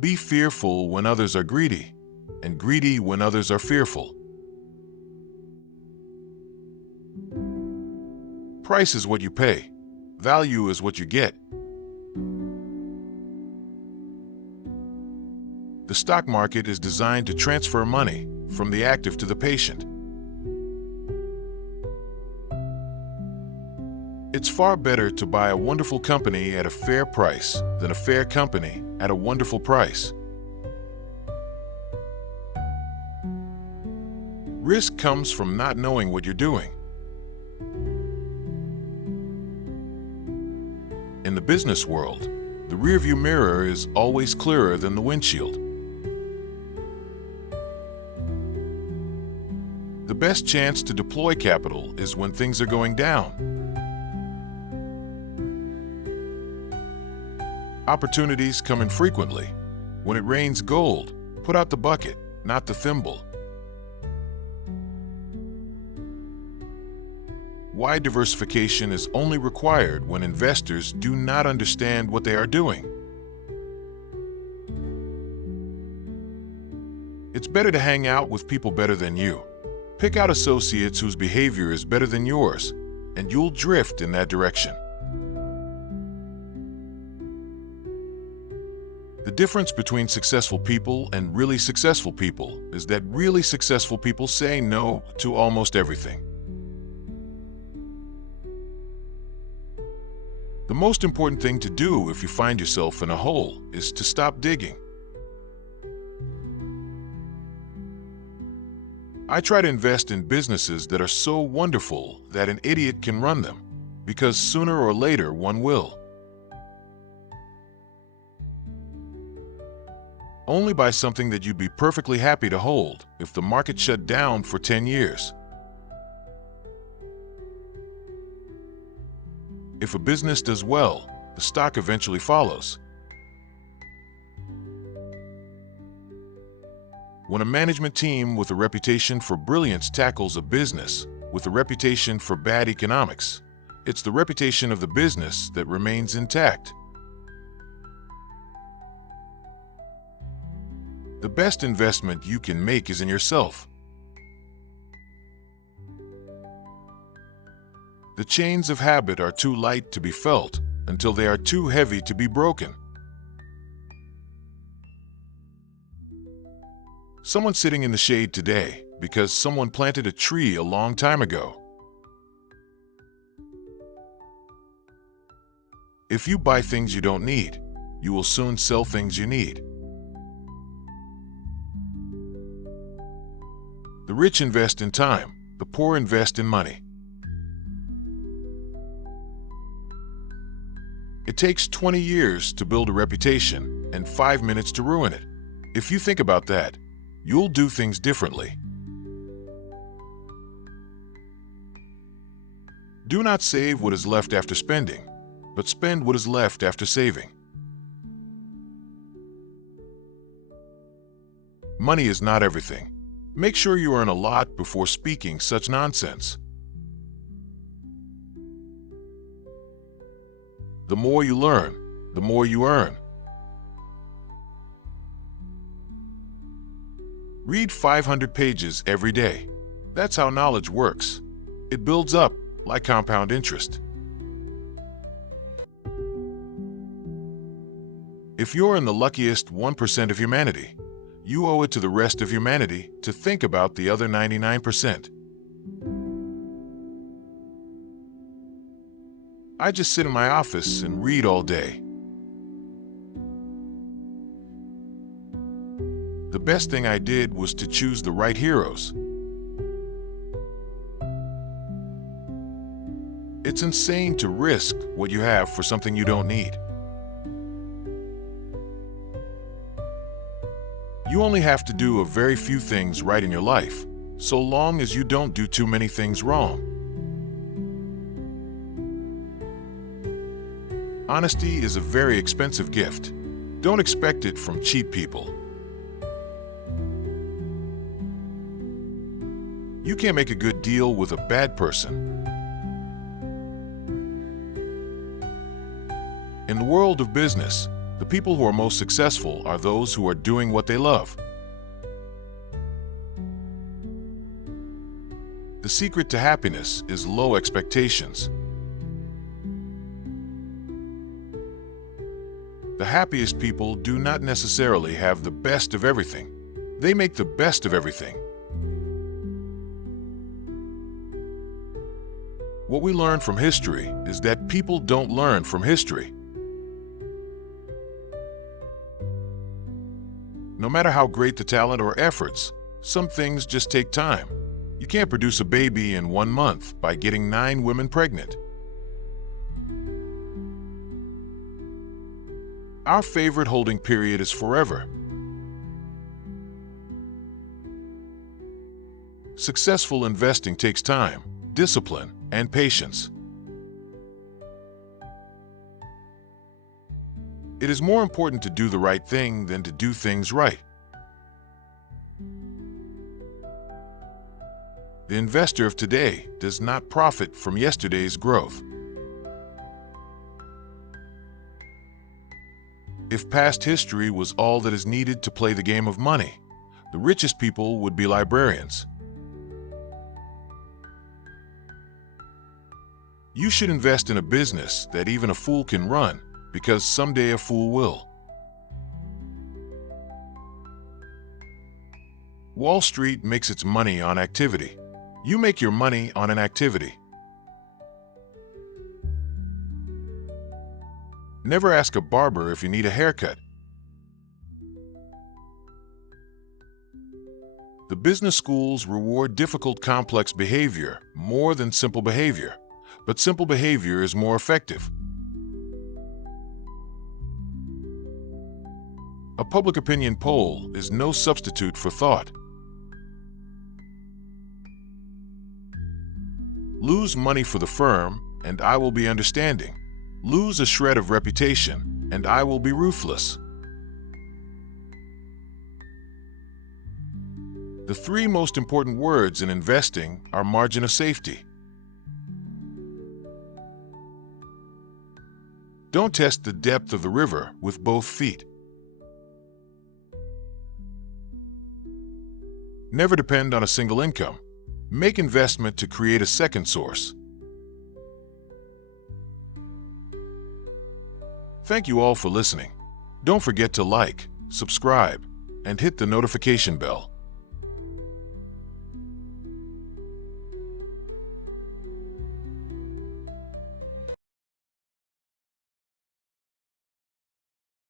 Be fearful when others are greedy, and greedy when others are fearful. Price is what you pay. Value is what you get. The stock market is designed to transfer money from the active to the patient. It's far better to buy a wonderful company at a fair price than a fair company at a wonderful price. Risk comes from not knowing what you're doing. In the business world, the rearview mirror is always clearer than the windshield. The best chance to deploy capital is when things are going down. Opportunities come infrequently. When it rains gold, put out the bucket, not the thimble. Wide diversification is only required when investors do not understand what they are doing. It's better to hang out with people better than you. Pick out associates whose behavior is better than yours, and you'll drift in that direction. The difference between successful people and really successful people is that really successful people say no to almost everything. The most important thing to do if you find yourself in a hole is to stop digging. I try to invest in businesses that are so wonderful that an idiot can run them, because sooner or later one will. Only buy something that you'd be perfectly happy to hold if the market shut down for 10 years. If a business does well, the stock eventually follows. When a management team with a reputation for brilliance tackles a business with a reputation for bad economics, it's the reputation of the business that remains intact. The best investment you can make is in yourself. The chains of habit are too light to be felt until they are too heavy to be broken. Someone's sitting in the shade today because someone planted a tree a long time ago. If you buy things you don't need, you will soon sell things you need. The rich invest in time, the poor invest in money. It takes 20 years to build a reputation and 5 minutes to ruin it. If you think about that, you'll do things differently. Do not save what is left after spending, but spend what is left after saving. Money is not everything. Make sure you earn a lot before speaking such nonsense. The more you learn, the more you earn. Read 500 pages every day. That's how knowledge works. It builds up like compound interest. If you're in the luckiest 1% of humanity, you owe it to the rest of humanity to think about the other 99%. I just sit in my office and read all day. The best thing I did was to choose the right heroes. It's insane to risk what you have for something you don't need. You only have to do a very few things right in your life, so long as you don't do too many things wrong. Honesty is a very expensive gift. Don't expect it from cheap people. You can't make a good deal with a bad person. In the world of business, the people who are most successful are those who are doing what they love. The secret to happiness is low expectations. The happiest people do not necessarily have the best of everything. They make the best of everything. What we learn from history is that people don't learn from history. No matter how great the talent or efforts, some things just take time. You can't produce a baby in 1 month by getting 9 women pregnant. Our favorite holding period is forever. Successful investing takes time, discipline, and patience. It is more important to do the right thing than to do things right. The investor of today does not profit from yesterday's growth. If past history was all that is needed to play the game of money, the richest people would be librarians. You should invest in a business that even a fool can run, because someday a fool will. Wall Street makes its money on activity. You make your money on an activity. Never ask a barber if you need a haircut. The business schools reward difficult, complex behavior more than simple behavior, but simple behavior is more effective. A public opinion poll is no substitute for thought. Lose money for the firm, and I will be understanding. Lose a shred of reputation, and I will be ruthless. The 3 most important words in investing are margin of safety. Don't test the depth of the river with both feet. Never depend on a single income. Make investment to create a second source. Thank you all for listening. Don't forget to like, subscribe, and hit the notification bell.